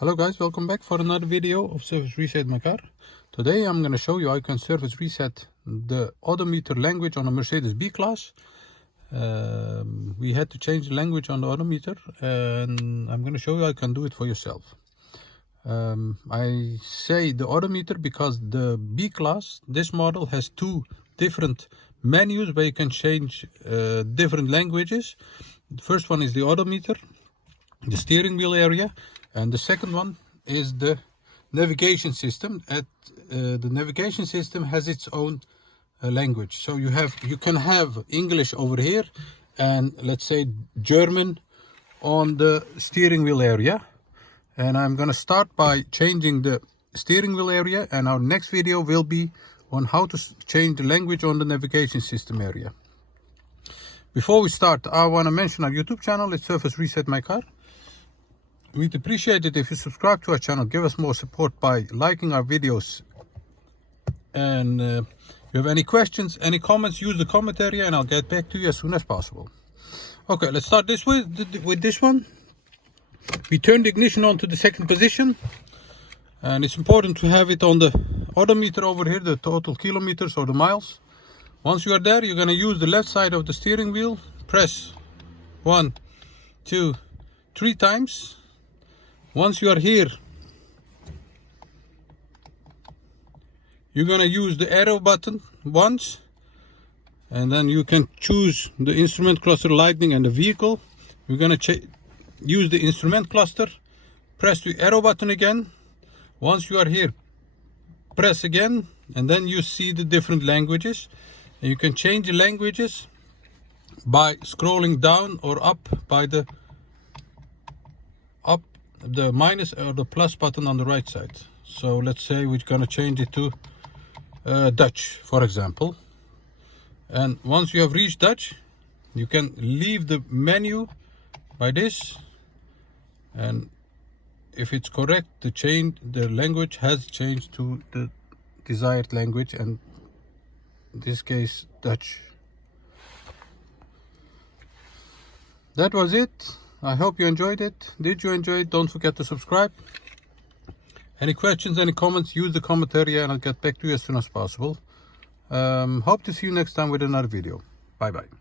Hello guys, welcome back for another video of Service Reset my car. Today I'm going to show you how you can service reset the odometer language on a Mercedes B-Class. We had to change the language on the odometer and I'm going to show you how you can do it for yourself. I say the odometer because the B-Class, this model, has two different menus where you can change different languages. The first one is the odometer, the steering wheel area, and the second one is the navigation system. The navigation system has its own language. So you can have English over here and let's say German on the steering wheel area. And I'm gonna start by changing the steering wheel area, and our next video will be on how to change the language on the navigation system area. Before we start, I want to mention our YouTube channel. It's Service Reset My Car. We'd appreciate it if you subscribe to our channel, give us more support by liking our videos. And if you have any questions, any comments, use the comment area and I'll get back to you as soon as possible. Okay, let's start this with this one. We turn the ignition on to the second position. And it's important to have it on the odometer over here, the total kilometers or the miles. Once you are there, you're going to use the left side of the steering wheel. Press 1, 2, 3 times. Once you are here, you're going to use the arrow button once, and then you can choose the instrument cluster, lighting, and the vehicle. You're going to use the instrument cluster, press the arrow button again. Once you are here, press again, and then you see the different languages. And you can change the languages by scrolling down or up by the minus or the plus button on the right side. So let's say we're going to change it to Dutch, for example. And once you have reached Dutch, you can leave the menu by this, and if it's correct, the language has changed to the desired language, and in this case Dutch. That was it. I hope you enjoyed it. Did you enjoy it? Don't forget to subscribe. Any questions, any comments, use the comment area and I'll get back to you as soon as possible. Hope to see you next time with another video. Bye bye.